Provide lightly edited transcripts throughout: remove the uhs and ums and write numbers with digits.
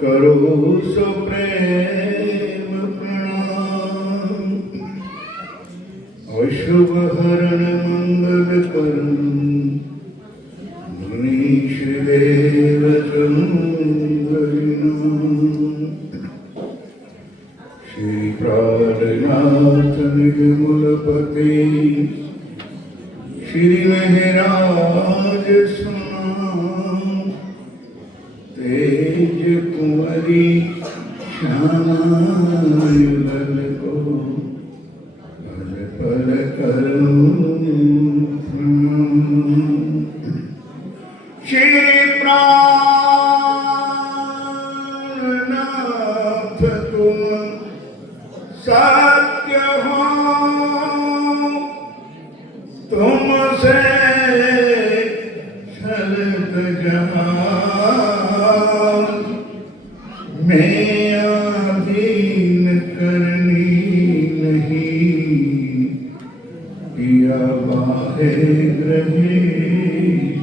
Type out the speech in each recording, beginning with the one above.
करो सो प्रेम प्रणाम, अशुभ हरण मंगल करण, मनीष देव श्री प्राणनाथ निर्मलपते श्री महराज तेज कुंवरी श्यामायुगल को पल पल करूं श्री प्राणनाथ तुम सत्य हो, तुमसे शरत जहां मैं अधीन करनी नहीं, पिया बाहे ग्रहे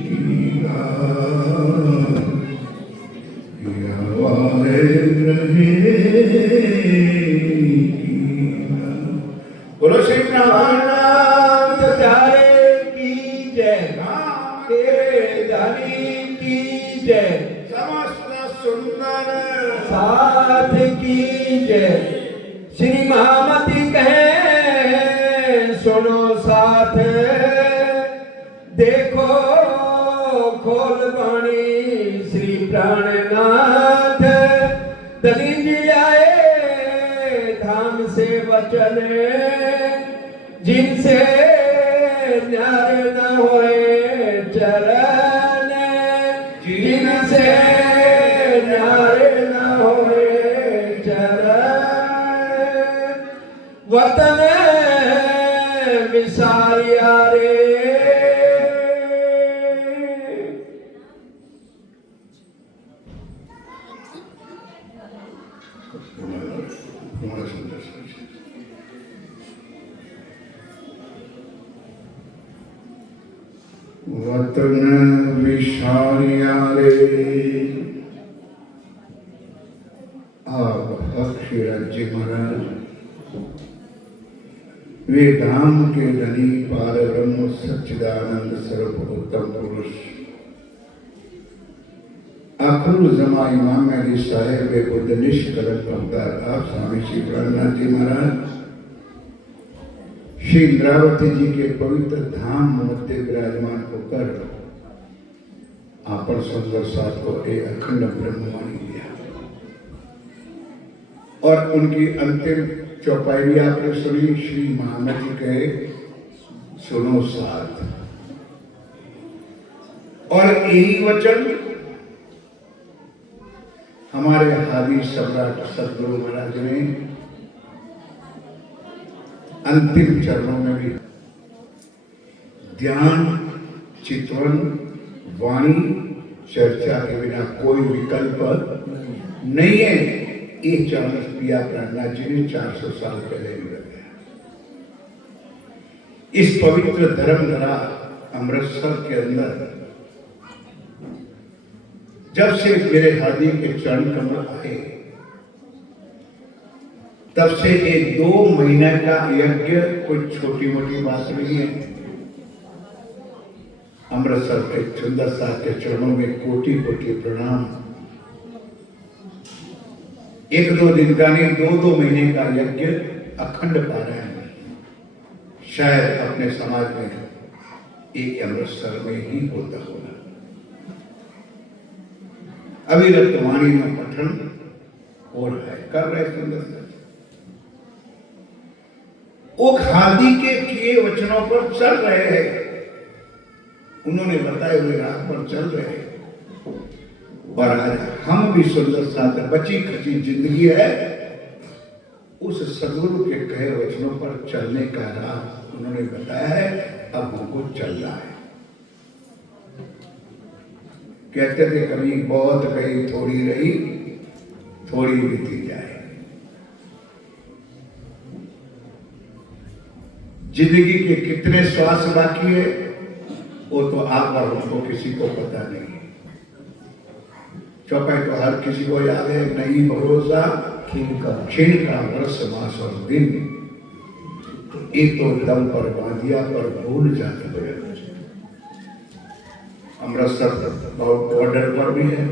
पिया बाहे ग्रहे। बोलो श्री प्राणनाथ प्यारे की जय, के धनी की जय, समस्त सुंदर साथ की जय। श्री महामती कहे सुनो साथ, देखो खोल बाणी श्री प्राणनाथ। दली जी आए धाम से वचन, जिनसे न्यार न होए चरण, जिनसे न्यार न होए चरण। वतन विसारिया रे, वतन विसारिया रे। आप अक्षय राज्य महाराज वे धाम के धनी पार ब्रह्म सच्चिदानंद स्वरूप उत्तम पुरुष आखिर जमा इमाम अली साहेब वे बुद्ध निष्कलंक अवतार आप स्वामी श्री प्राणनाथ जी महाराज श्री इंद्रावती जी के पवित्र धाम मध्य विराजमान होकर आपन सुंदर साथ को एक अखंड ब्रह्मवाणी दिया और उनकी अंतिम चौपाई भी आपने सुनी। श्री महामती कहे सुनो साथ, और यही वचन हमारे हादी सम्राट सदगुरु महाराज ने अंतिम चरणों में भी ध्यान, चितवन, वाणी, चर्चा के बिना कोई विकल्प नहीं है। ये चरण पिया प्राणनाथ जी ने 400 साल पहले भी लगाया। इस पवित्र धर्मधरा अमृतसर के अंदर जब से मेरे हादी के चरण कमल आए, तब से एक 2 महीने का यज्ञ कोई छोटी मोटी बात नहीं है। अमृतसर के सुंदर साथ के चरणों में कोटि कोटि प्रणाम। 1-2 दिन का नहीं, 2-2 महीने का यज्ञ अखंड पारायण शायद अपने समाज में एक अमृतसर में ही होता होगा। अविरत वाणी में पठन हो रहा है, कर रहे सुंदर साथ। वो खादी के किए वचनों पर चल रहे हैं, उन्होंने बताए हुए राह पर चल रहे हैं। और आज हम भी सुंदर साथ बची खची जिंदगी है, उस सदगुरु के कहे वचनों पर चलने का राह उन्होंने बताया है, अब हमको चलना है। कहते थे कभी बहुत कही थोड़ी रही, थोड़ी बीती जाए। जिंदगी के कितने श्वास बाकी है वो तो आप और हमको किसी को पता नहीं। चौपाई तो हर किसी को याद है, नहीं भरोसा क्षण का वर्ष मास और दिन, एक तो दम पर बांधिया पर भूल जाते हुए। अमृतसर बहुत बॉर्डर पर भी है,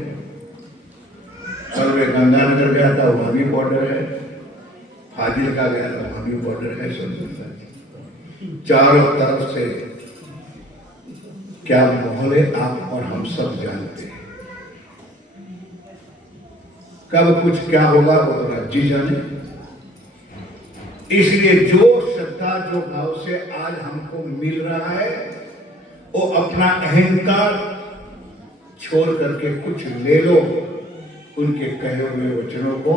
और वे गंगानगर गया था वहां भी बॉर्डर है, फाजिलका गया था वहां भी बॉर्डर है। चारों तरफ से क्या माहौल है आप और हम सब जानते हैं। कब कुछ क्या होगा वो तो राज्य जाने। इसलिए जो श्रद्धा जो भाव से आज हमको मिल रहा है, वो अपना अहंकार छोड़ करके कुछ ले लो, उनके कहे हुए वचनों को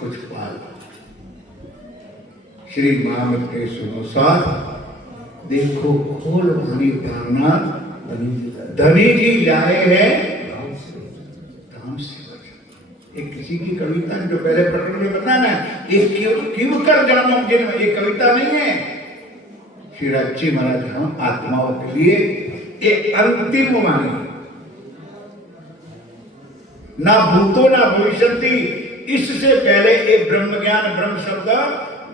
कुछ पालो। श्री महामत के सुनो साथ, देखो खोल भरी प्राणनाथ धनी जी लाए हैं धाम से। एक किसी की कविता जो पहले प्रकरण में बताया ना, एक क्यों कर जन्म जन्म, ये कविता नहीं है। श्री राजी महाराज हम आत्माओं के लिए एक अंतिम वाणी, ना भूतो ना भविष्यति, इससे पहले एक ब्रह्म ज्ञान ब्रह्म शब्द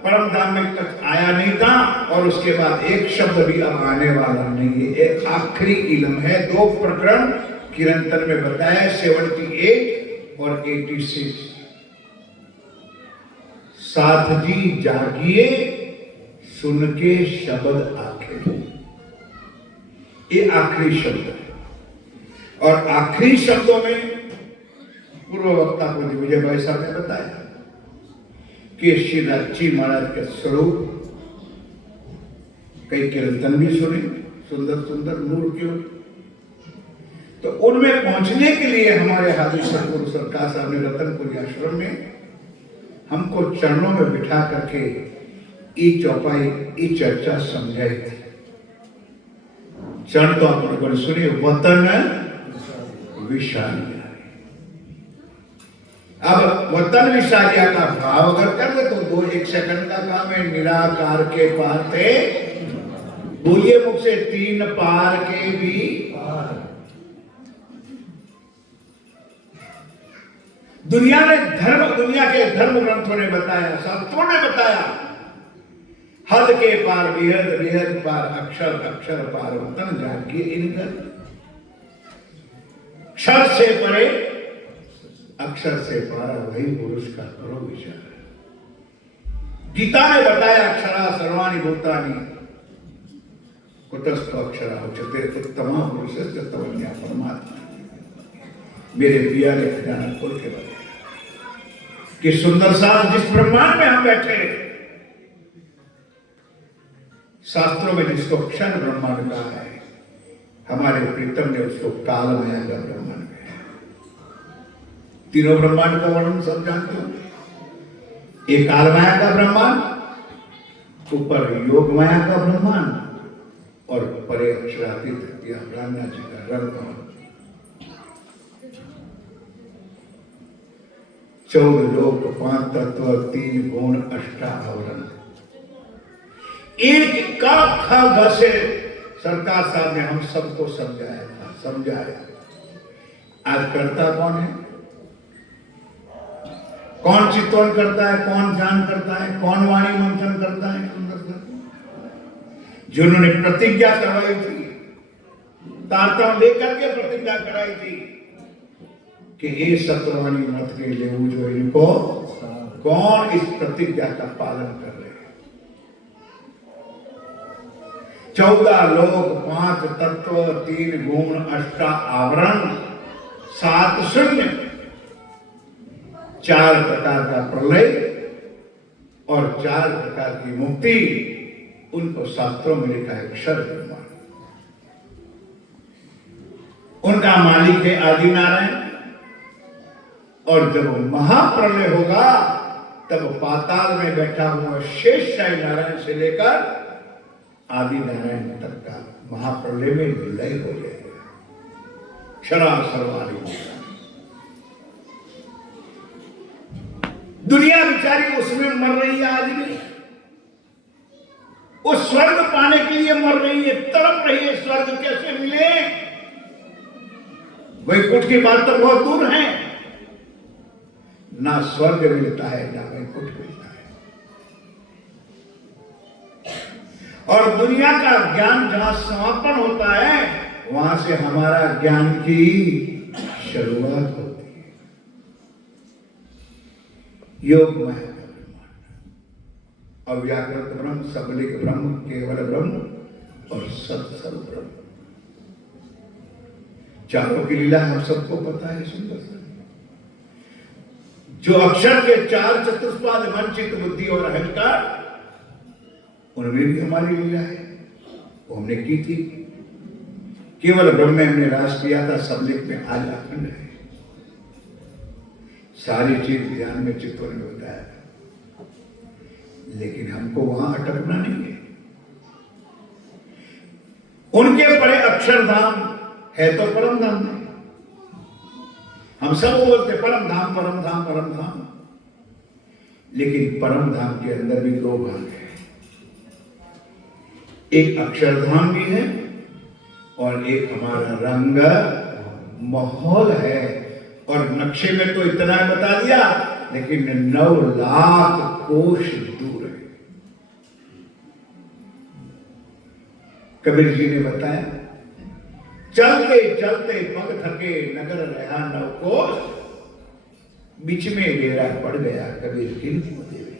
परम धाम में तक आया नहीं था, और उसके बाद एक शब्द भी अब आने वाला नहीं है। एक आखिरी इल्म है, 2 प्रकरण किरंतर में बताया, 78 और 86। साथ जी जागिए सुन के शब्द आखिर, ये आखिरी शब्द है। और आखिरी शब्दों में पूर्व वक्ता को विजय भाई साहब ने बताया कि श्री राजी महाराज के स्वरूप कई कीर्तन भी सुने, सुंदर सुंदर नूर के। तो उनमें पहुंचने के लिए हमारे हाजी सतगुरु सरकार साहब ने रतनपुरी आश्रम में हमको चरणों में बिठा करके ये चौपाई ये चर्चा समझाई थी। चरण तो आप लोगों ने सुने, वतन विशालिया। अब वतन विशालिया का भाव अगर कर दे तो 1 सेकंड का काम है। निराकार के पार थे, बोलिए मुख से, 3 पार के भी पार। दुनिया के धर्म ग्रंथों ने बताया, शास्त्रों ने बताया, हद के पार विहद, विहद पार अक्षर, अक्षर पार वतन। जागिए इनकर क्षर से परे अक्षर से पारा वही पुरुष का करो विचार। गीता ने बताया, अक्षरा सर्वाणि भूतानि कुतस्थ अक्षरा उच्यते उत्तमा पुरुषस्य तवन्या परमात्मा। मेरे पिया ने खजाना खोल के बताया कि सुंदर साथ जिस ब्रह्मांड में हम बैठे, शास्त्रों में जिसको क्षण ब्रह्मांड कहा है, हमारे प्रीतम ने उसको काल माया का ब्रह्मांड कहा। तीनों ब्रह्मांड का वर्णन सब जानते हो। एक काल माया का ब्रह्मांड, ऊपर योग माया का ब्रह्मांड, और परे अक्षरातीत या ब्रह्मा जी का रंग। 14 लोक, 5 तत्व, 3 गुण, 8 आवरण। एक का खा घसे सरकार साहब ने हम सबको समझाया था, समझाया। आज करता कौन है? कौन चित्तवन करता है, कौन ध्यान करता है, कौन वाणी मंथन करता है? जिन्होंने प्रतिज्ञा करवाई थी, तारतम लेकर के प्रतिज्ञा कराई थी कि ये सतवाणी मत के ले जो इनको, कौन इस प्रतिज्ञा का पालन कर रहे हैं? 14 लोक, 5 तत्व, 3 गुण, 8 आवरण, 7 शून्य, 4 प्रकार का प्रलय, और 4 प्रकार की मुक्ति उनको शास्त्रों में लिखा है अक्षर ब्रह्मा। उनका मालिक है आदि नारायण। और जब महाप्रलय होगा तब पाताल में बैठा हुआ शेषशाही नारायण से लेकर आदि नारायण तक का महाप्रलय में लय हो जाएगा। क्षरा सर्वाणी दुनिया बेचारी उसमें मर रही है आज भी। वो स्वर्ग पाने के लिए मर रही है, तड़प रही है। स्वर्ग कैसे मिले? वैकुंठ की बात तो बहुत दूर है। ना स्वर्ग मिलता है ना वैकुंठ मिलता है। और दुनिया का ज्ञान जहां समापन होता है वहां से हमारा ज्ञान की शुरुआत होती है। योग माया का ब्रह्मांड, अव्याकृत ब्रह्म, सबलिक ब्रह्म, केवल ब्रह्म और सत्सर्व ब्रह्म। चारों की लीला हम सबको पता है सुंदर सा। जो अक्षर के 4 चतुष्पाद मन, चित्त, बुद्धि और अहंकार, उनमें भी हमारी लीला है, वो हमने की थी। केवल ब्रह्म में हमने राज किया था, सबलिक में आज अखंड है। सारी चीज ध्यान में चित्तों ने बताया था, लेकिन हमको वहां अटकना नहीं है। उनके परे अक्षरधाम है तो परम धाम है। हम सब बोलते परम धाम परम धाम परम धाम, लेकिन परम धाम के अंदर भी 2 भाग है। एक अक्षरधाम भी है और एक हमारा रंग माहौल है। और नक्शे में तो इतना बता दिया, लेकिन 9 लाख कोष दूर है। कबीर जी ने बताया, चलते चलते पग थके नगर रहा 9 कोष, बीच में डेरा पड़ गया कबीर गिनती देवी।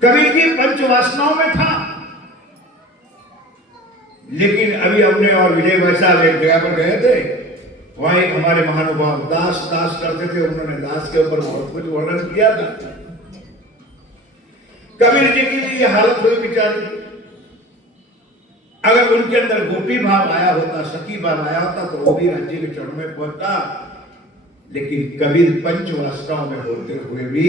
कबीर जी 5 वासनाओं में था, लेकिन अभी हमने और विजय भाई साहब एक जगह पर गए थे, वहां एक हमारे महानुभाव दास करते थे। उन्होंने दास के ऊपर बहुत कुछ वर्णन किया था। कबीर जी की भी ये हालत हुई बेचारी। अगर उनके अंदर गोपी भाव आया होता, सखी भाव आया होता, तो वो भी राज्य के चरणों में पहुंचता। लेकिन कबीर 5 वासनाओं में होते हुए भी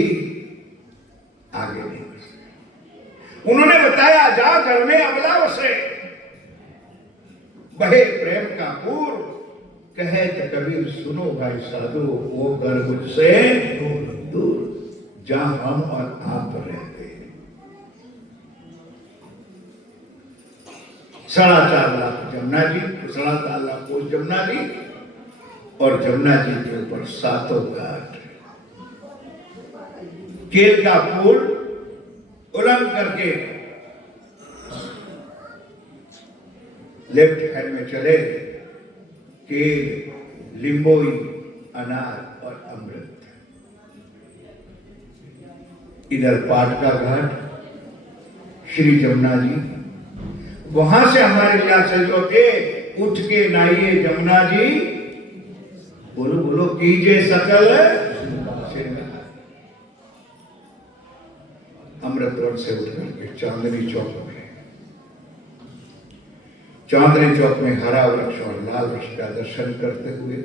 आगे नहीं बढ़ सके। उन्होंने बताया, जा घर में अबला बसे, बहे प्रेम का पूर, कहे तो कबीर सुनो भाई साधु, वो घर मुझसे दूर, जहां हम और आप रहते हैं। 4.5 लाख जमुना जी, 4.5 लाख कोस जमुना जी, और जमुना जी के ऊपर 7 घाट। केल का पुल उल्लंघन करके लेफ्ट हैंड में चले केल, लिंबोई, अनार और अमृत। इधर पाट का घाट, श्री जमुना जी। वहां से हमारे लीला चल के उठ के नहाइए जमुना जी, बोलो बोलो कीजिए सकल अमृतवन से उठ करके चांदनी चौक में, चांदनी चौक में हरा वृक्ष और लाल वृक्ष का दर्शन करते हुए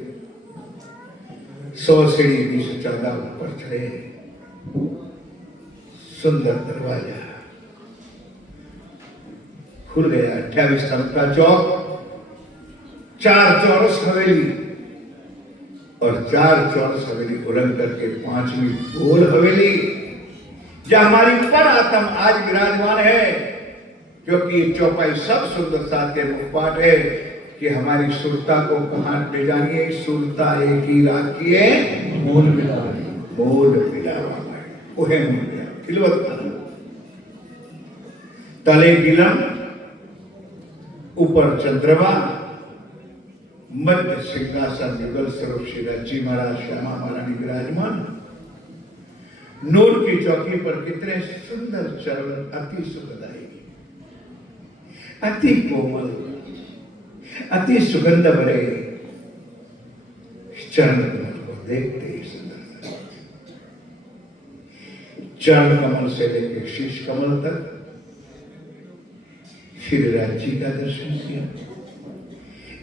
100 सीढ़ी 214 ऊपर चढ़े। सुंदर दरवाजा खुल गया। 28 साल का चौक, 4 चौरस हवेली, और 4 चौरस हवेली उलंघ करके 5वीं गोल हवेली, जहां हमारी पर आत्म आज विराजमान है। क्योंकि चौपाई सब सुंदरता के मुखपाट है कि हमारी सुरता को कहां ले जाएंगे। सुरता एक ही राखिए मोल मिलावा, ओहे खिलवत तले गिलम, ऊपर चंद्रमा, मध्य सिंहासन युगल स्वरूप श्री राजी महाराज श्यामा महारानी विराजमान। नूर की चौकी पर कितने सुंदर चरण, अति सुखदायी, अति कोमल, अति सुगंध भरे चरण को देखते ही सुंदर। चरण कमल से लेकर शीश कमल तक, फिर राज्य का दर्शन किया।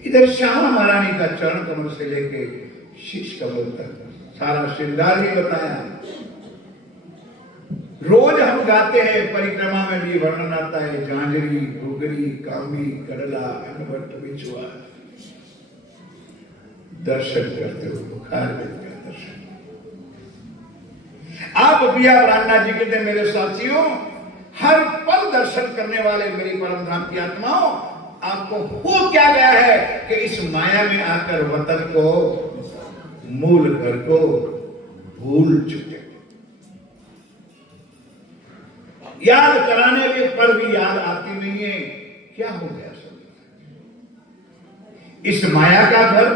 इधर श्यामा महारानी का चरण कमल से लेकर शीश कमल तक सारा श्रृंगार ही बताया। रोज हम गाते हैं, परिक्रमा में भी वर्णन आता है, झांझरी, घुघरी, कामी, करला, अनवट, बिछुआ। दर्शन करते हो बुखार का दर्शन। आप पिया प्राणनाथ जी कहते, मेरे साथियों, हर पल दर्शन करने वाले मेरी परम धाम की आत्माओं, आपको हो क्या गया है कि इस माया में आकर वतन को, मूल घर को भूल चुके। याद कराने के पर भी याद आती नहीं है। क्या हो गया सब? इस माया का घर,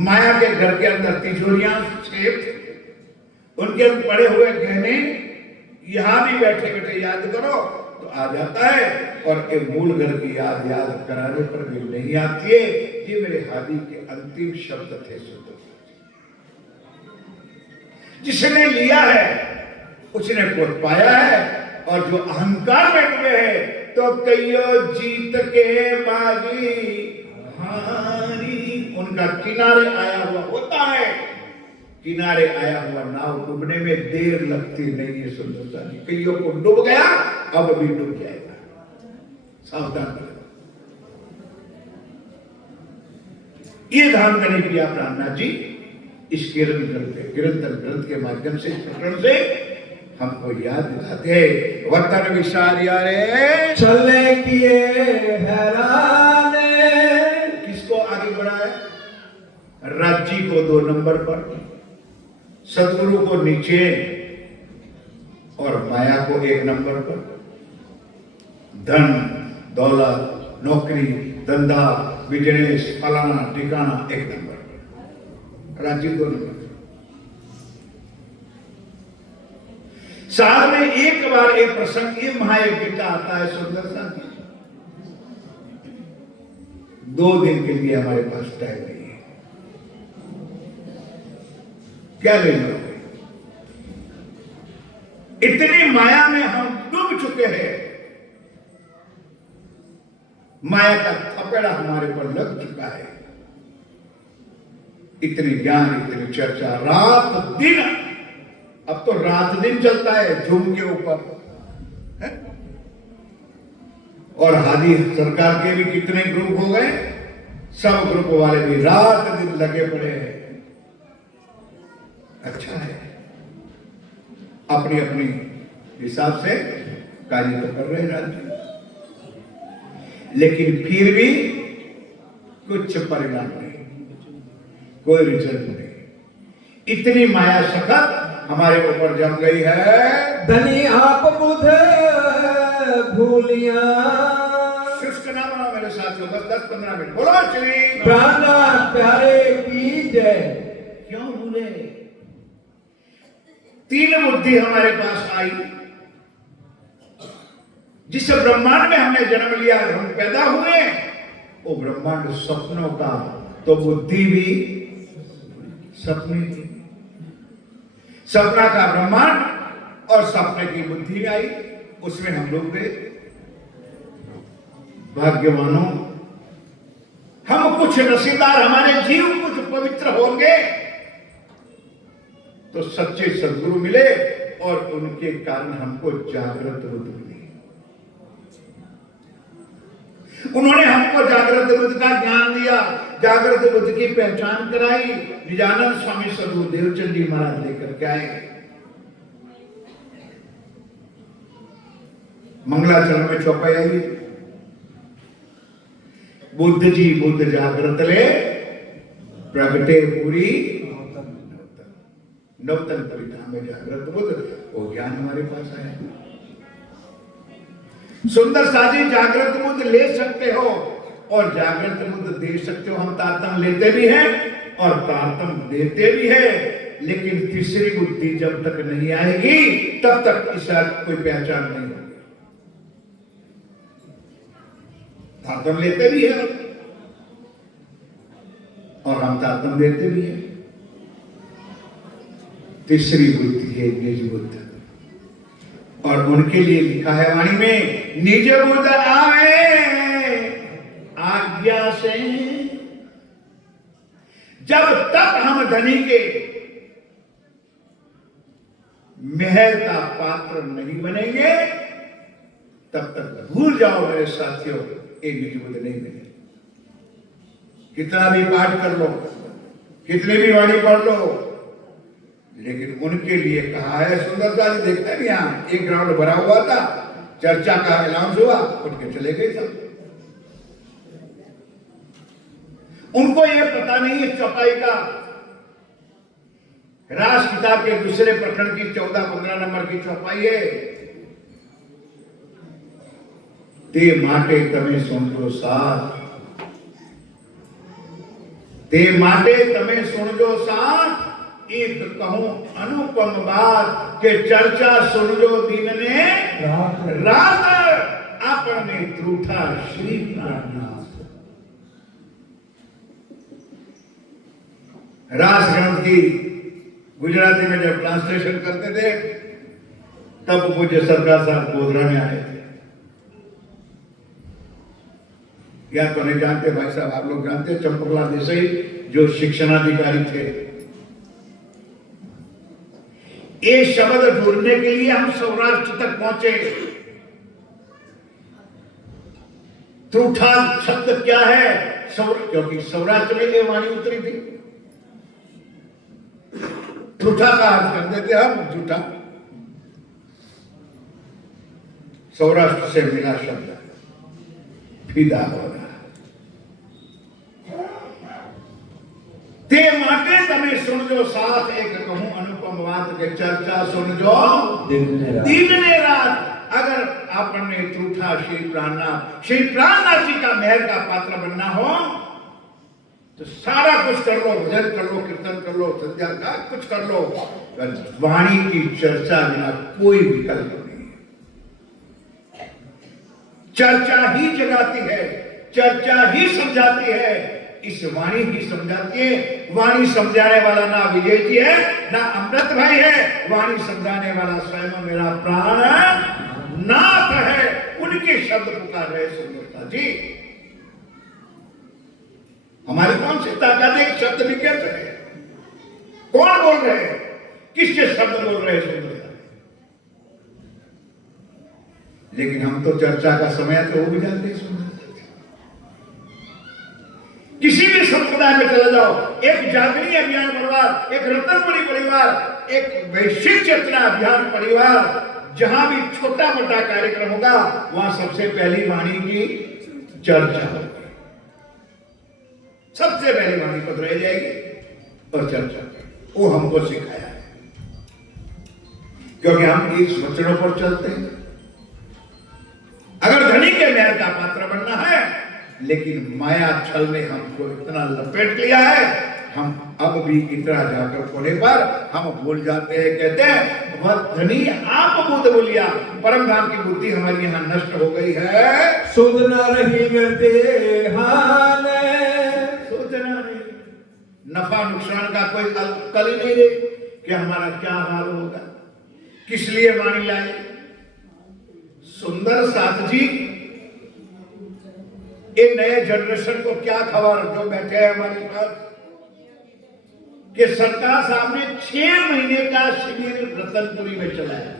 माया के घर के अंदर तिजोरियां छेद, उनके पड़े हुए गहने, यहां भी बैठे बैठे याद करो तो आ जाता है, और एक मूल घर की याद कराने पर भी नहीं आती है। ये मेरे हादी के अंतिम शब्द थे। जिसने लिया है उसने को पाया है, और जो अहंकार में डूबे हैं तो कईयों जीत के बाजी हारी। उनका किनारे आया हुआ होता है। किनारे आया हुआ नाव डूबने में देर लगती नहीं है। सुंदरता जी, कईयों को डूब गया, अब भी डूब जाएगा। सावधान करें। ये ध्यान करें पिया प्राणनाथ जी इस निरंतर ग्रंथ के माध्यम से, इस प्रकरण से हमको याद दिलाते हैं। वतन विसारिया रे चले किए हैराने। किसको आगे बढ़ाया? राज्य को 2 नंबर पर, सदगुरु को नीचे, और माया को 1 नंबर पर। धन, दौलत, नौकरी, धंधा, बिजनेस, फलाना ठिकाना 1 नंबर पर, राज्य 2 नंबर। साल में एक बार एक प्रसंग ये महायज्ञ का आता है। सुंदरता जी, 2 दिन के लिए हमारे पास टाइम नहीं है। क्या ले लो? इतनी माया में हम डूब चुके हैं। माया का थपेड़ा हमारे पर लग चुका है। इतनी ज्ञान, इतनी चर्चा, रात दिन, अब तो रात दिन चलता है झूम के ऊपर। और हादी सरकार के भी कितने ग्रुप हो गए, सब ग्रुप वाले भी रात दिन लगे पड़े हैं। अच्छा है, अपनी अपनी हिसाब से कार्य तो कर रहे हैं राज्य, लेकिन फिर भी कुछ परिणाम नहीं, कोई रिजल्ट नहीं। इतनी माया सखत हमारे ऊपर जम गई है। धनी आप बुध भूलिया। शुष्क ना बना मेरे साथियों, बस 10-15 मिनट बोलो श्री प्राणनाथ प्यारे की जय। क्यों भूले? 3 बुद्धि हमारे पास आई। जिस ब्रह्मांड में हमने जन्म लिया, हम पैदा हुए, वो ब्रह्मांड सपनों का, तो बुद्धि भी सपने की। सपना का ब्रह्मांड और सपने की बुद्धि आई, उसमें हम लोग गए। भाग्यवानों, हम कुछ नसीबदार, हमारे जीव कुछ पवित्र होंगे तो सच्चे सद्गुरु मिले, और उनके कारण हमको जागृत बुद्ध मिली। उन्होंने हमको जागृत बुद्ध का ज्ञान दिया, जागृत बुद्ध की पहचान कराई। निजानंद स्वामी सद्गुरु देवचंद जी महाराज लेकर के आए। मंगलाचरण में चौपाई आई, बुद्ध जी बुद्ध जागृत ले प्रगटे पूरी नवतन परिधाम में जागृत बुद्ध, वो ज्ञान हमारे पास आया। सुंदर साजी जागृत बुद्ध ले सकते हो और जागृत बुद्ध दे सकते हो। हम तारतम लेते भी हैं और तारतम देते भी हैं, लेकिन तीसरी बुद्धि जब तक नहीं आएगी तब तक इसका कोई पहचान नहीं होगी। तारतम लेते भी हैं और हम तारतम देते भी हैं। तीसरी बुद्धि है निज बुद्ध। और उनके लिए लिखा है वाणी में, निज बुध आवे आज्ञा से। जब तक हम धनी के महल का पात्र नहीं बनेंगे, तब तक भूल जाओ मेरे साथियों, एक निज बुध नहीं मिले। कितना भी पाठ कर लो, कितने भी वाणी पढ़ लो, लेकिन उनके लिए कहा है। सुंदरता जी देखते हैं यहाँ एक ग्राउंड भरा हुआ था, चर्चा का अनाउंस हुआ, उठ के चले गए सब। उनको ये पता नहीं है चौपाई का। रास किताब के दूसरे प्रखंड की 14-15 नंबर की चौपाई है। ते माटे तमे सुनजो साथ, ते माटे तमे सुनजो साथ, एक कहूं अनुपम बात के चर्चा सुनजो दिन ने रात, आपने त्रूठा श्री प्राणनाथ। रास ग्रंथ की गुजराती में जब ट्रांसलेशन करते थे, तब पूज्य सरकार साहब गोधरा में आए थे। या तो नहीं जानते भाई साहब, आप लोग जानते, चंपकलाल देसाई जो शिक्षणाधिकारी थे। ये शब्द ढूंढने के लिए हम सौराष्ट्र तक पहुंचे। त्रूठा शब्द क्या है? क्योंकि सौराष्ट्र में ये वाणी उतरी थी। त्रूठा का अर्थ कर देते हम झूठा। सौराष्ट्र से मिला शब्द फिदा होना। ते माटे तमे सुनजो साथ, एक कहूं अनुपम बात के चर्चा सुनजो दिन ने रात। अगर आपने त्रूठा श्री प्राणनाथ जी का महल का पात्र बनना हो, तो सारा कुछ कर लो, भजन कर लो, कीर्तन कर लो, संध्या का कुछ कर लो, वाणी की चर्चा बिना कोई विकल्प नहीं है। चर्चा ही जगाती है, चर्चा ही समझाती है, इस वाणी ही समझाती है। वाणी समझाने वाला ना विजय जी है, ना अमृत भाई है, वाणी समझाने वाला स्वयं मेरा प्राण नाथ है। उनके शब्द पुकार रहे सुंदरता जी। हमारी कौन सी ताकत है? शब्द भी कैसे है? कौन बोल रहे हैं? किसके शब्द बोल रहे हैं सुंदरता? लेकिन हम तो चर्चा का समय तो वो भी जानते हैं सुंदरता। किसी भी संप्रदाय में चले जाओ, एक जागरण अभियान परिवार, एक रतनपुरी परिवार, एक वैश्विक चेतना अभियान परिवार, जहां भी छोटा मोटा कार्यक्रम होगा, वहां सबसे पहली वाणी की चर्चा होगी। सबसे पहली वाणी पद रह जाएगी और चर्चा। वो हमको सिखाया है, क्योंकि हम इस वचनों पर चलते हैं। अगर धनी के महल का पात्र बनना है, लेकिन माया छल ने हमको इतना लपेट लिया है, हम अब भी इतना जाकर होने पर हम भूल जाते हैं। कहते हैं वह धनी आप बुद्ध बोलिया, परम धाम की बुद्धि हमारी यहाँ नष्ट हो गई है। सुध न रही मिलते हाने, सोचना नहीं, नफा नुकसान का कोई कल ही नहीं रहे कि हमारा क्या हाल होगा। किस लिए वाणी लाए? सुंदर साथ जी ये नए जनरेशन को क्या खबर जो बैठे हैं हमारे पास, कि सरकार साहब ने 6 महीने का शिविर रतनपुरी में चलाया।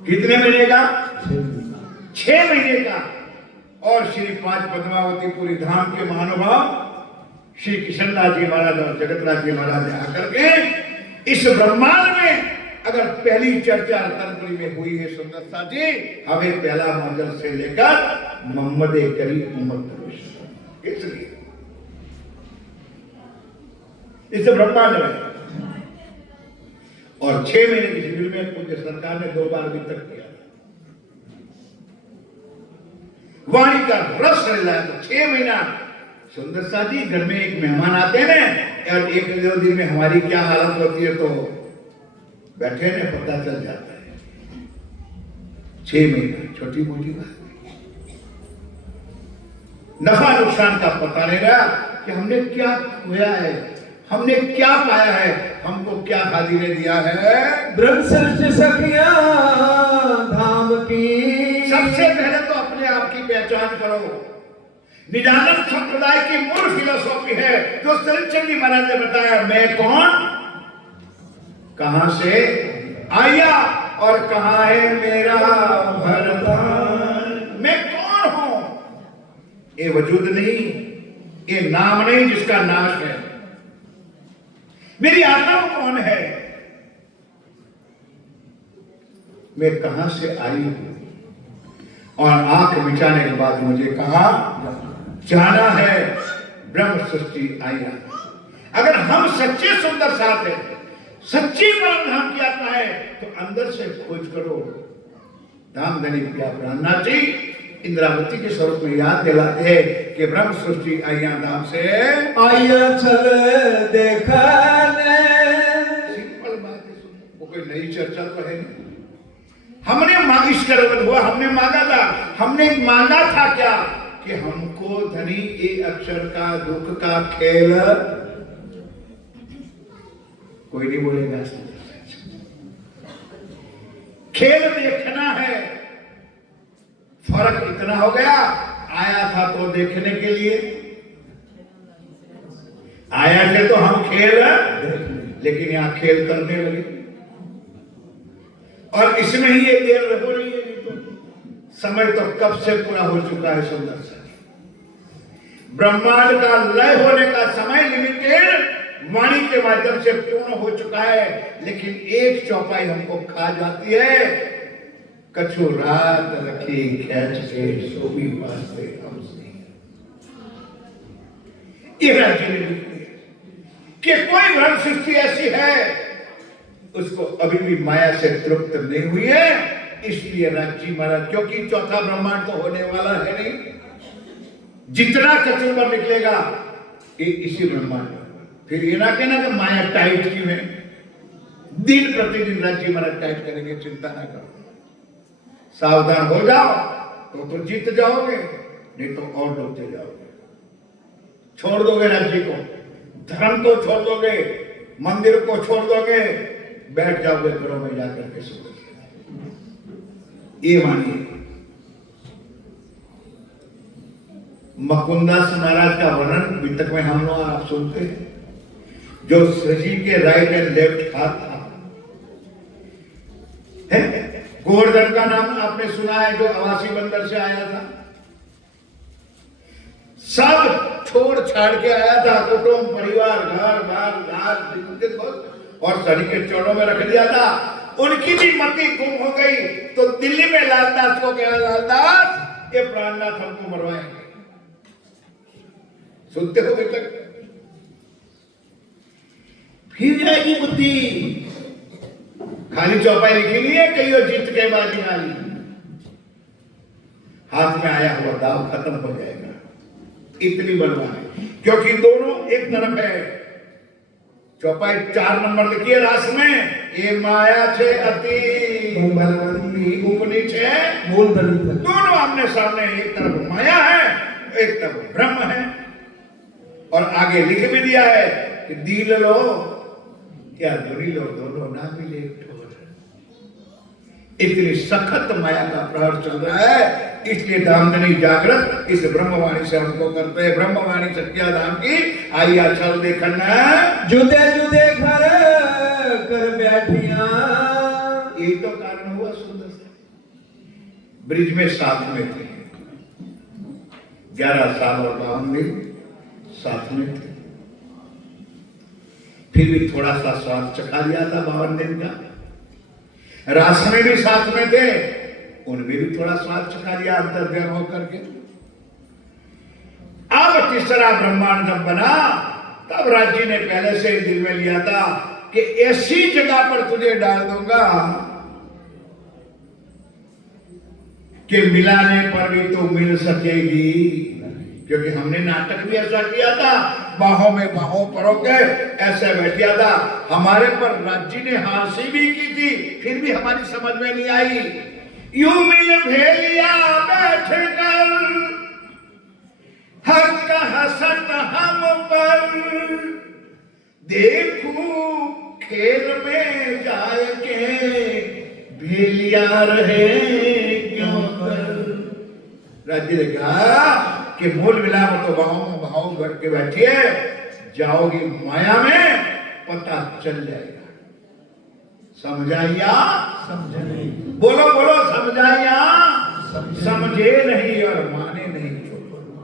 कितने महीने का? 6 महीने का। और श्री 5 पद्मावती पुरी धाम के महानुभाव श्री किशनदास जी महाराज और जगतराज जी महाराज आकर के इस ब्रह्मांड में अगर पहली चर्चा रतनपुरी में हुई है सुंदरता जी, हमें पहला मंजर से लेकर मोहम्मद करीम उम्मत, इसलिए इस ब्रह्मांड में। और 6 महीने की शिविर में पूज्य सरकार ने 2 बार वितरण किया। वाणी का रस लाया तो 6 महीना। सुंदरता जी घर में एक मेहमान आते हैं और 1-2 दिन में हमारी क्या हालत होती है तो बैठे ने पता चल जाता है। 6 महीना छोटी मोटी बात, नफा नुकसान का पता नहीं रहा कि हमने क्या खोया है, हमने क्या पाया है। हमको क्या खादी ने दिया है? ब्रह्म सृष्टि सखिया धाम की। सबसे पहले तो अपने आप की पहचान करो। निजानंद संप्रदाय की मूल फिलोसॉफी है जो शरणचंद जी महाराज ने बताया, मैं कौन, कहां से आया और कहां है मेरा वरदान। मैं कौन हूं? ये वजूद नहीं, ये नाम नहीं जिसका नाश है। मेरी आत्मा कौन है? मैं कहां से आई हूं और आंख मिचाने के बाद मुझे कहां जाना है? ब्रह्म सृष्टि आईना। अगर हम सच्चे सुंदर साथ हैं, सच्ची परम धाम की आत्मा है, तो अंदर से खोज करो। धाम धनी प्रिया प्राणनाथ जी इंद्रावती के स्वरूप में याद दिलाते हैं कि ब्रह्म सृष्टि आईना धाम से आया चल देखने। सिंपल बात है, वो कोई नई चर्चा तो है नहीं। हमने मांगिश कर हुआ, हमने मांगा था, हमने मांगा था क्या कि हमको धनी एक अक्षर का दुख का खेल, कोई नहीं बोलेगा, खेल देखना है। फर्क इतना हो गया, आया था तो देखने के लिए, आया थे तो हम खेल, लेकिन यहां खेल करने लगे और इसमें ही ये देर हो रही है। नहीं तो समय तो कब से पूरा हो चुका है। सुंदर सा ब्रह्मांड का लय होने का समय लिमिटेड वाणी के माध्यम से पूर्ण हो चुका है, लेकिन एक चौपाई हमको खा जाती है। कछु रात रखी खेच के सोबी वास्ते हमसे। ये राज्य ने लिखी है कि कोई ब्रह्म सृष्टि ऐसी है उसको अभी भी माया से तृप्त नहीं हुई है। इसलिए राज्य महाराज, क्योंकि चौथा ब्रह्मांड तो होने वाला है नहीं, जितना कचूबर निकलेगा ये इसी ब्रह्मांड में। फिर ये ना कहना कि माया टाइट की में, दिन प्रतिदिन राज्य महाराज टाइट करेंगे, चिंता ना करो। सावधान हो जाओ तो जीत जाओगे, नहीं तो और डूबते जाओगे। छोड़ दोगे राज्य को, धर्म को छोड़ दोगे, मंदिर को छोड़ दोगे, बैठ जाओगे घरों में जाकर के सो। ये मानिए मुकुंदास महाराज का वर्णन वितक में हम लोग आप सुनते हैं, जो सजी के राइट एंड लेफ्ट हाथ था। गोवर्धन का नाम आपने सुना है, जो अवासी बंदर से आया था, सब छोड़ छाड़ के आया था, कुटुंब परिवार घर बार घाट और शनि के चरणों में रख दिया था। उनकी भी मति गुम हो गई तो दिल्ली में लालदास को कहा, लालदास ये प्राणनाथ हमको मरवाएंगे। सुनते हो तक फिर जाएगी बुद्धि। खाली चौपाई लिखी नहीं है, कहीं जीत के बाजी आई, हाथ में आया हुआ दाव खत्म हो जाएगा। इतनी बलवान, क्योंकि दोनों एक तरफ है। चौपाई 4 नंबर लिखी है रास में, ये माया छे अति बलवंती उपनी छे मूल दलित। दोनों आमने सामने, एक तरफ माया है, एक तरफ ब्रह्म है। और आगे लिख भी दिया है कि दिल लो या धुरी लो, दोनों ना मिले एक ठोर। इतनी सखत माया का प्रहर चल रहा है, इसलिए धामधनी जागृत इस ब्रह्मवाणी से हमको करते हैं। ब्रह्मवाणी सत्या धाम की आइया चल देखना, जुदे जुदे घर कर बैठिया। यही तो कारण हुआ सुंदर से ब्रिज में साथ में थे, 11 साल और 52 दिन साथ में थे। फिर भी थोड़ा सा स्वाद चखा लिया था 52 दिन का। रास में भी साथ में थे, उनमें भी थोड़ा स्वाद चखा लिया अंतर्ध्यान होकर के। अब तीसरा ब्रह्मांड जब बना, तब राज्य ने पहले से दिल में लिया था कि ऐसी जगह पर तुझे डाल दूंगा कि मिलाने पर भी तो मिल सकेगी। क्योंकि हमने नाटक भी ऐसा किया था, बाहों में बाहों परोगे ऐसे बैठ गया था। हमारे पर राज्य ने हंसी भी की थी, फिर भी हमारी समझ में नहीं आई। यूं मिल भेलिया बैठ कर हक हसत हम पर, देखूं खेल में जाए के भेलिया रहे क्यों कर। राज्य ने कहा कि मूल मिलाप तो भाव भर के बैठिए, जाओगी माया में पता चल जाएगा। समझाइया समझे नहीं, बोलो बोलो समझाइया समझे नहीं और माने नहीं।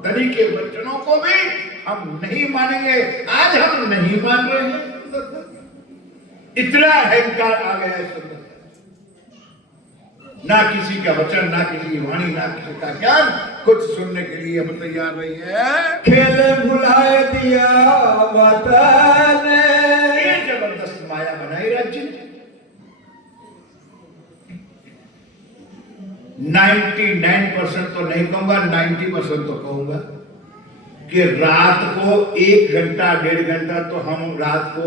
धनी के वचनों को भी हम नहीं मानेंगे। आज हम नहीं मान रहे हैं। इतना अहंकार आ गया है सुंदर। ना किसी का वचन, ना किसी की वाणी, ना किसी का ज्ञान, कुछ सुनने के लिए हम तैयार नहीं है। खेल भुलाए दिया वतन, ये जबरदस्त माया बनाई राज्य ने। 99% तो नहीं कहूंगा, 90% तो कहूंगा कि रात को 1 घंटा 1.5 घंटा तो हम रात को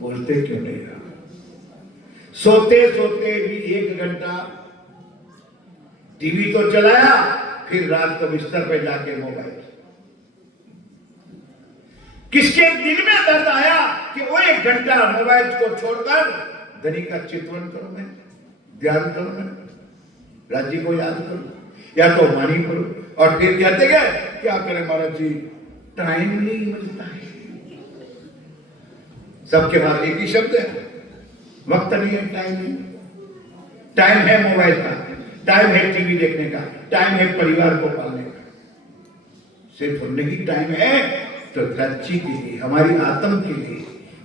बोलते क्यों नहीं रहा। सोते सोते भी 1 घंटा टीवी तो चलाया, फिर रात को बिस्तर पे जाके मोबाइल। किसके दिल में दर्द आया कि वो 1 घंटा मोबाइल को छोड़कर धनी का चिंतन करो, मैं ध्यान करो, मैं राज्य को याद करो या तो वाणी करो। और फिर कहते गए क्या करें महाराज जी, टाइम नहीं मिलता है। सबके पास एक ही शब्द है, वक्त नहीं है, टाइम नहीं। टाइम है मोबाइल का, टाइम है टीवी देखने का, टाइम है परिवार को पालने का। सिर्फ नहीं टाइम है तो राज्य के लिए, हमारी आत्म के लिए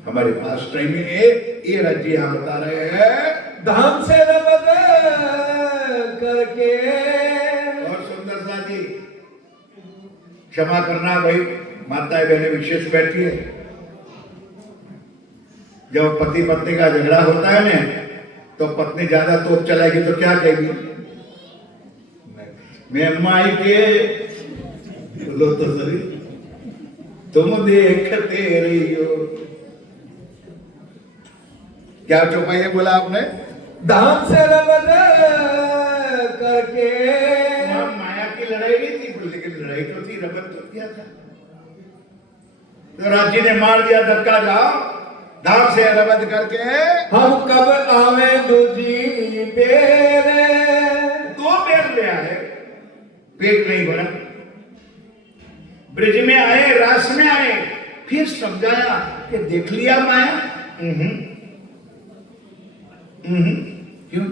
हमारे पास टाइम है। ये राज्य यहां बता रहे हैं धाम से रबद करके। और सुंदर सा जी, क्षमा करना भाई, माताएं बहनें विशेष बैठी है। जब पति पत्नी का झगड़ा होता है ना, तो पत्नी ज्यादा तोप चलाएगी तो क्या कहेगी, मैं माई के बोलो तो सही, तुम देखते रही हो। क्या चौपाई बोला आपने, धाम से रबद करके। वहां माया की लड़ाई नहीं थी, लेकिन लड़ाई तो थी, रबत तो किया था। तो राज्य ने मार दिया धक्का, जाओ धाम से रबत करके। हम कब आवे दूजी बेर, 2 बेर ले आए, पेट नहीं भरा। ब्रिज में आए, रास में आए, फिर समझाया कि देख लिया माया। क्यों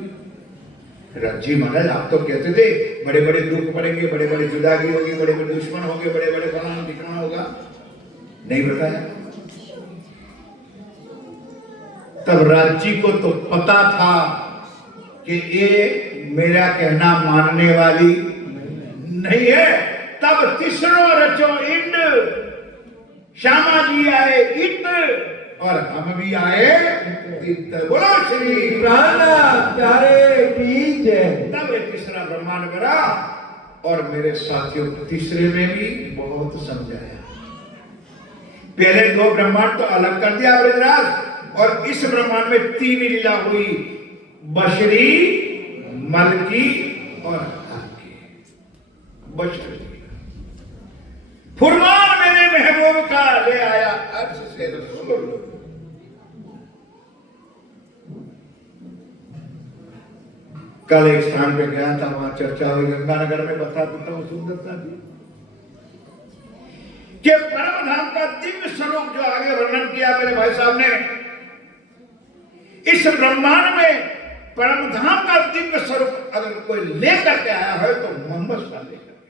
राज्य महाराज, आप तो कहते थे बड़े बड़े दुख पड़ेंगे, बड़े बड़े जुदागी होगी, बड़े बड़े दुश्मन होंगे, बड़े बड़े फलाना ठिकाना होगा, नहीं बताया। तब राज्य को तो पता था कि ये मेरा कहना मानने वाली नहीं है। तब तीसरो रचो इंड, श्यामा जी आए इत और हम भी आए इत। बोलो श्री प्राणा प्यारे की जय। तब एक तीसरा ब्रह्मांड बना और मेरे साथियों तीसरे में भी बहुत समझाया। पहले 2 ब्रह्मांड तो अलग कर दिया ब्रजराज, और इस ब्रह्मांड में 3 लीला हुई, बशरी, मलकी और हाकी। बशरी फुरमान मेरे महबूब का ले आया अर्श से रसूल। कल एक स्थान पे गया था, वहां चर्चा हुई, गंगानगर में बता देता हूं सुंदरता जी कि परम धाम का दिव्य स्वरूप जो आगे वर्णन किया मेरे भाई साहब ने, इस ब्रह्मांड में परम धाम का दिव्य स्वरूप अगर कोई लेकर के आया है तो मोहम्मद सा लेकर के,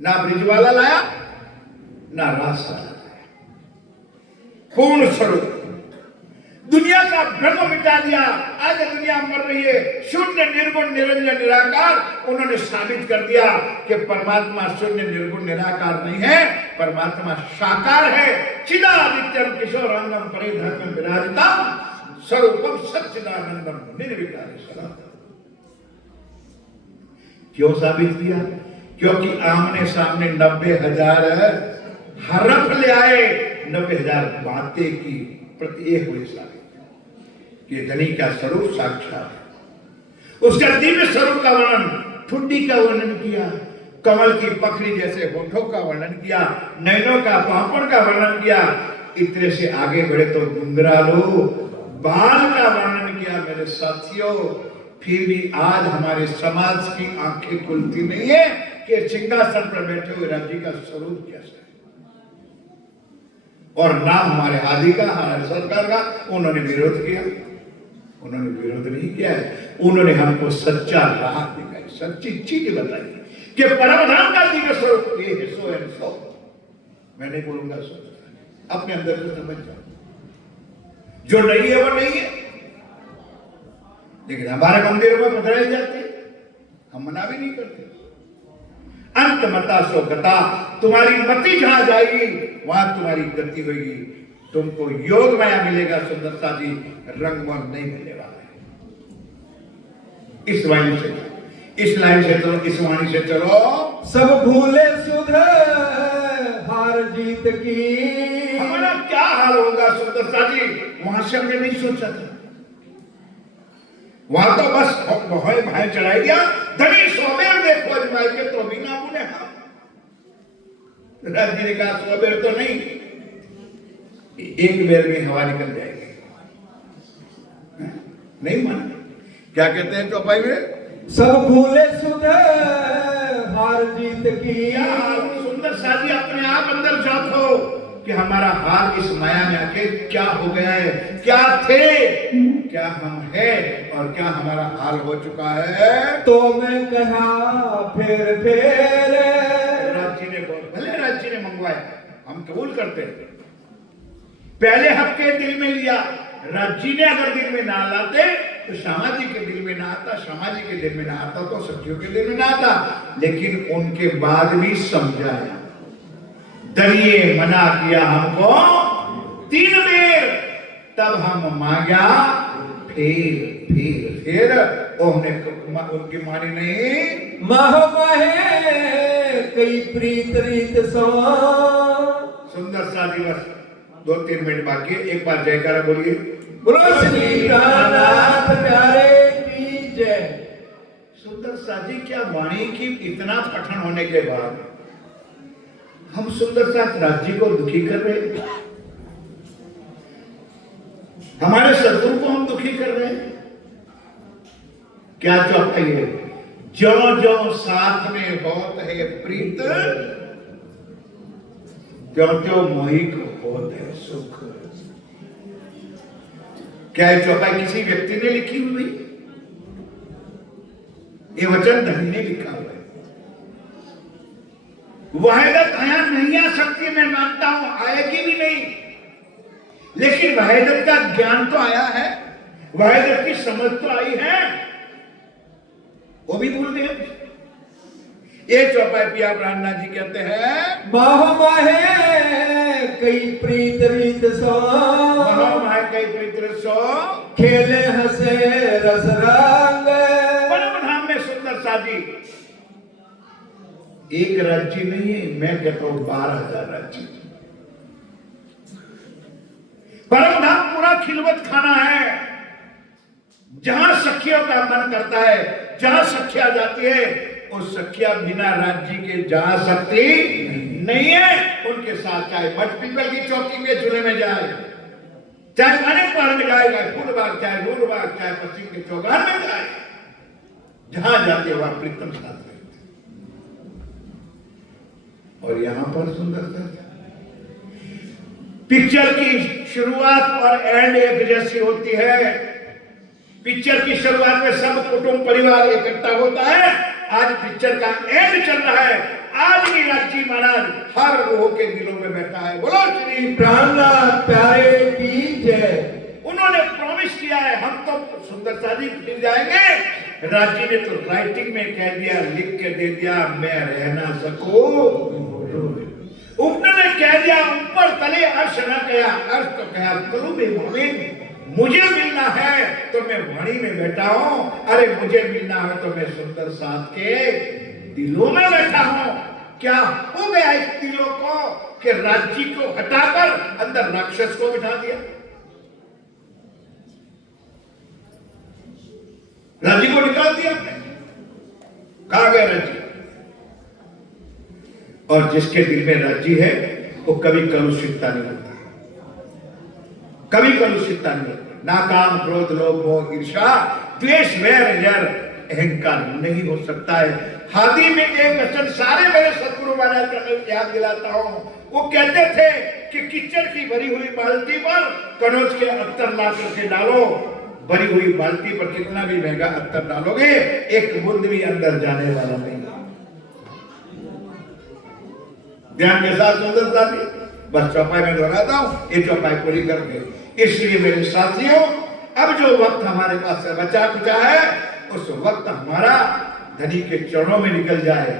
ना ब्रिज वाला लाया ना रास वाला लाया, पूर्ण स्वरूप दुनिया का भ्रम मिटा दिया। आज दुनिया मर रही है, शून्य निर्गुण निरंजन निराकार। उन्होंने साबित कर दिया कि परमात्मा शून्य निर्गुण निराकार नहीं है, परमात्मा साकार है। चिदादित्यम किशोरांगम परिधर्मम विराजितम स्वरूपम सच्चिदानंदम निर्विकारी सनातन। क्यों साबित किया? क्योंकि आमने सामने 90,000 हरफ ले आए, 90,000 बातें की, प्रति एक हुई साबित कि धनी का स्वरूप साक्षात है। उसका दिव्य स्वरूप का वर्णन, ठुड्डी का वर्णन किया, कमल की पखड़ी जैसे होठों का वर्णन किया, नैनों का पापड़ का वर्णन किया, इतने से आगे बढ़े तो घुंघरालू बाल का वर्णन किया मेरे साथियों। फिर भी आज हमारे समाज की आंखें खुलती नहीं है कि सिंहासन पर बैठे हुए राज्य का स्वरूप कैसा है। और नाम हमारे आदि का, हमारे सरकार का उन्होंने विरोध किया। उन्होंने विरोध नहीं किया है, उन्होंने हमको सच्चा राह दिखाई, सच्ची चीज बताई कि परमधाम गांधी का स्वरूप ये है, सो एंड सो। मैं नहीं बोलूंगा सो, अपने अंदर से समझ जाओ, जो नहीं है वो नहीं है। लेकिन हमारे मंदिरों में पधराई जाती है, हम मना भी नहीं करते। अंत मता सो गता, तुम्हारी मति जहां जाएगी वहां तुम्हारी गति होगी। तुमको योग माया मिलेगा सुंदरता जी, रंगमन नहीं मिलने वाला है। इस वाणी से, इस लाइन से चलो, इस वाणी से चलो। सब भूले सुध हार जीत की। हमारा क्या हाल होगा सुंदरता जी, वहां से हमने नहीं सोचा था। वहां तो बस भाई चढ़ाई दिया, धनी सोबेर देखो अजमाई के तो भी ना बोले। हाँ राज्य ने कहा सोबेर तो नहीं, एक बेर में हवा निकल जाएगी। नहीं माना, क्या कहते हैं चौपाई में? सब भूले सुध हार जीत की। सुंदर साथी अपने आप अंदर झांको कि हमारा हाल इस माया में आके क्या हो गया है, क्या थे, क्या हम है और क्या हमारा हाल हो चुका है। तो मैं कहा फिर राज्य ने बोल, भले राज्य ने मंगवाया, हम कबूल करते हैं। पहले हफ्ते दिल में लिया, राज्य ने अगर दिल में ना लाते तो सामाजिक के दिल में ना आता, सामाजिक के दिल में ना आता तो सखियों के दिल में ना आता। लेकिन उनके बाद भी समझाया, दरिये मना किया हमको 3 बेर, तब हम मांगा फिर उन्होंने उनकी मानी नहीं। मह महे कई प्रीत रीत सो। सुंदर सा दिवस, 2-3 मिनट बाकी, एक बार जयकारा बोलिए। बोलो श्री प्राणनाथ प्यारे की जय। सुंदर साजी, क्या वाणी की इतना पठन होने के बाद हम सुंदर साथ राज्य को दुखी कर रहे हैं, हमारे सदगुरु को हम दुखी कर रहे हैं। क्या चौपाई है? जो जो साथ में होत है प्रीत, जो जो मोहि को होत है सुख। क्या ये चौपाई किसी व्यक्ति ने लिखी हुई? ये वचन धनी ने लिखा हुआ है। वहदत यहाँ नहीं आ सकती, मैं मानता हूं, आएगी भी नहीं। लेकिन वहदत का ज्ञान तो आया है, वहदत की समझ तो आई है, वो भी भूल गए। ये चौपाई पिया प्राणनाथ जी कहते हैं, माह माहे कई प्रीत रीत सो। माह माहे कई प्रीत रीत सो, खेले हंसे रस रंग। परमधाम में सुंदर साजी एक राज्य नहीं है, मैं कहता हूं 12,000 राज्य। परमधाम पूरा खिलवत खाना है, जहां सखियों का मन करता है, जहां सखिया जाती है, उस सखिया बिना राज्य के जा सकती नहीं है। उनके साथ चाहे मठ पीपल की चौकी में झूले में जाए, चाहे खाने पहाड़ में जाएगा, फूलबाग चाहे नूरबाग, चाहे पश्चिम के चौगान में जाए, जहां जाते वहां प्रीतम साथ रहते। और यहां पर सुंदरता, पिक्चर की शुरुआत और एंड एक जैसी होती है। पिक्चर की शुरुआत में सब कुटुंब परिवार इकट्ठा होता है, आज पिक्चर का एंड चल रहा है। आज भी राज्य महाराज हर रूह के दिलों में बैठा है। बोलो श्री प्राणनाथ प्यारे की जय। उन्होंने प्रॉमिस किया है, हम तो सुंदर शादी मिल जाएंगे। राज्य ने तो राइटिंग में कह दिया, लिख के दे दिया, मैं रह ना सकूं। उन्होंने कह दिया, ऊपर तले अर्श न कहा, अर्श तो कहा करूं भी मोमिन, मुझे मिलना है तो मैं वाणी में बैठा हूं। अरे मुझे मिलना है तो मैं सुंदर साथ के दिलों में बैठा हूं। क्या हो गया इस दिलों को कि राज्य को हटाकर अंदर राक्षस को बिठा दिया। राज्य को निकाल दिया, कहा गया राज्य। और जिसके दिल में राज्य है वो कभी कलुषितता नहीं होता। कभी कलुषितता नहीं, ना काम क्रोध लोभ मोह ईर्ष्या द्वेष वैर जर अहंकार नहीं हो सकता है। हादी में एक वचन सारे मेरे सदगुरु महाराज का मैं याद दिलाता हूँ। वो कहते थे कि कीचड़ की भरी हुई बाल्टी पर कनौज के अत्तर ला करके डालो, भरी हुई बाल्टी पर कितना भी महंगा अत्तर डालोगे एक बूंद भी अंदर जाने वाला नहीं। ध्यान के साथ सुंदरता दी, बस चौपाई में दोहराता हूं, ये चौपाई पूरी करके। इसलिए मेरे साथियों, अब जो वक्त हमारे पास बचा कुचा है, उस वक्त हमारा धनी के चरणों में निकल जाए।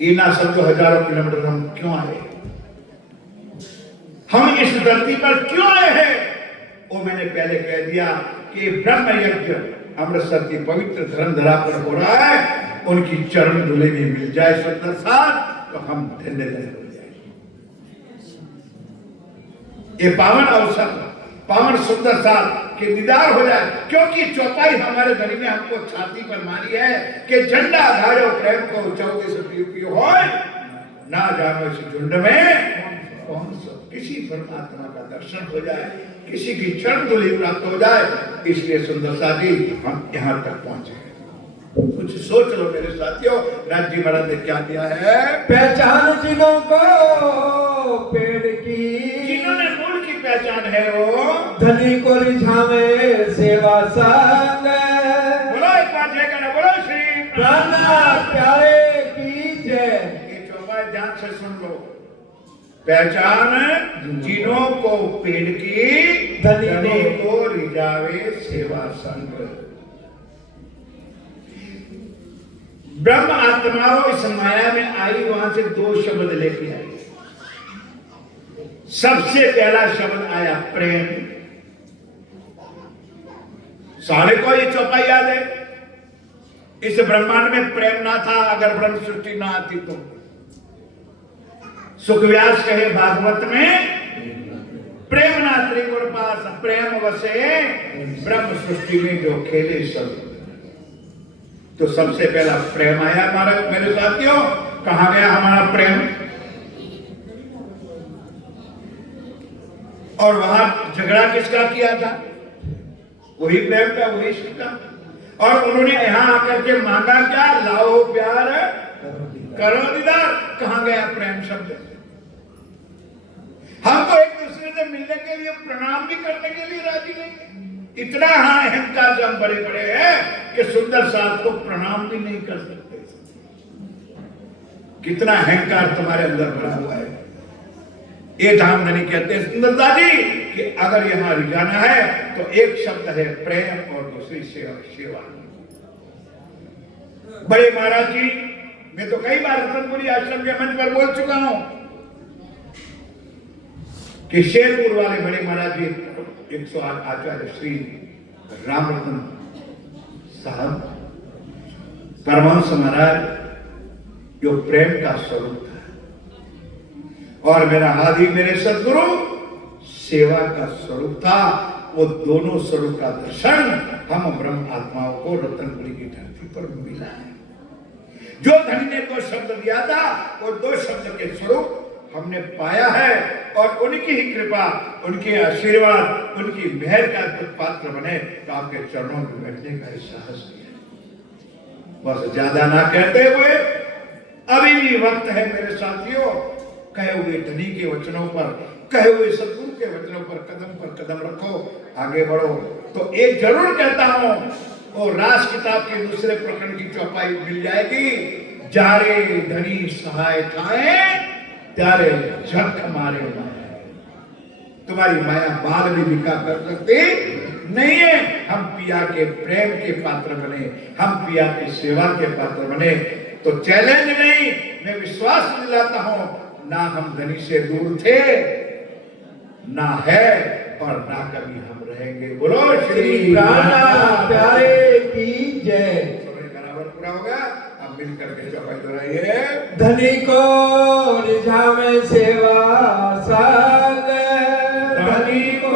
ये ना समझो हजारों किलोमीटर हम क्यों आए, हम इस धरती पर क्यों आए हैं, वो मैंने पहले कह दिया कि ब्रह्म यज्ञ अमृतसर की पवित्र धर्मधरा पर हो रहा है। उनकी चरण धुले में मिल जाए सुंदर साथ, तो हम धन्य हो जाए। ये पावन अवसर, पावन सुंदर साथ के दीदार हो जाए, क्योंकि चौपाई हमारे धनी ने हमको छाती पर मारी है कि झंडा धारो प्रेम को चौके से पियो हो, ना जानो इस झुंड में कौन सा, किसी परमात्मा का दर्शन हो जाए, किसी की चरण धूलि प्राप्त हो जाए। इसलिए सुंदर साथी हम यहाँ तक पहुंचे। कुछ सोच लो मेरे साथियों, राज्य महाराज ने क्या दिया है। पहचान जिन्हों को पेड़ की, जिन्होंने मूल की पहचान है वो धनी को रिझावे सेवा संग। बोलो एक बार जय कहना, बोलो श्री प्राणनाथ प्यारे की जय। ये चौपाई ध्यान से सुन लो। पहचान जिन्हों को पेड़ की, धनी को रिझावे सेवा संग। ब्रह्म आत्माओं इस माया में आई, वहां से दो शब्द लेके आई। सबसे पहला शब्द आया प्रेम। सारे को ये चौपाई याद है। इस ब्रह्मांड में प्रेम ना था अगर ब्रह्म सृष्टि ना आती तो। सुखव्यास कहे भागवत में, प्रेम ना त्रिगुण पास प्रेम वसे, ब्रह्म सृष्टि में जो खेले सब। तो सबसे पहला प्रेम आया हमारा। मेरे साथियों, कहां गया हमारा प्रेम, और वहां झगड़ा किसका किया था, वही प्रेम का, वही शिक्षा। और उन्होंने यहां आकर के मांगा क्या, लाओ प्यार करो दीदार। कहां गया प्रेम शब्द। हम तो एक दूसरे से मिलने के लिए, प्रणाम भी करने के लिए राजी नहीं है। इतना हाँ अहंकार से हम बड़े बड़े हैं कि सुंदर साथ को प्रणाम भी नहीं कर सकते। कितना अहंकार तुम्हारे अंदर भरा हुआ है। ये धामधनी कहते हैं सुंदरता जी कि अगर यहां रिझाना है तो एक शब्द है प्रेम और दूसरी सेवा। सेवा। बड़े महाराज जी, मैं तो कई बार रतनपुरी आश्रम के मंच पर बोल चुका हूं कि शेरपुर वाले बड़े महाराज जी 108 आचार्य श्री रामरतन साहब परमहंस महाराज, जो प्रेम का स्वरूप था, और मेरा हादी मेरे सदगुरु सेवा का स्वरूप था। वो दोनों स्वरूप का दर्शन हम ब्रह्म आत्माओं को रतनपुरी की धरती पर मिला है। जो धनी ने दो शब्द दिया था, वो दो शब्द के स्वरूप हमने पाया है, और उनकी ही कृपा, उनके आशीर्वाद, उनकी मेहर का पात्र बने तो आपके चरणों में बैठने का साहस किया। बस ज्यादा ना कहते हुए, अभी भी वक्त है मेरे साथियों। कहे हुए धनी के वचनों पर, कहे हुए सदगुरु के वचनों पर कदम रखो, आगे बढ़ो। तो एक जरूर कहता हूं, वो रास किताब के दूसरे प्रकरण की चौपाई मिल जाएगी। जारे धनी सहाय ठाए, त्यारे झक मारे माया। तुम्हारी माया बाल भी बिका कर सकती नहीं है। हम पिया के प्रेम के पात्र बने, हम पिया की सेवा के पात्र बने। तो चैलेंज नहीं, मैं विश्वास दिलाता हूं, ना हम धनी से दूर थे, ना है, और ना कभी हम रहेंगे। बोलो श्री प्राणनाथ प्यारे की जय। समय बराबर पूरा हो गया, अब मिल करके चौपाई दोहराइए। धनी को रिझावे सेवा संग, धनी को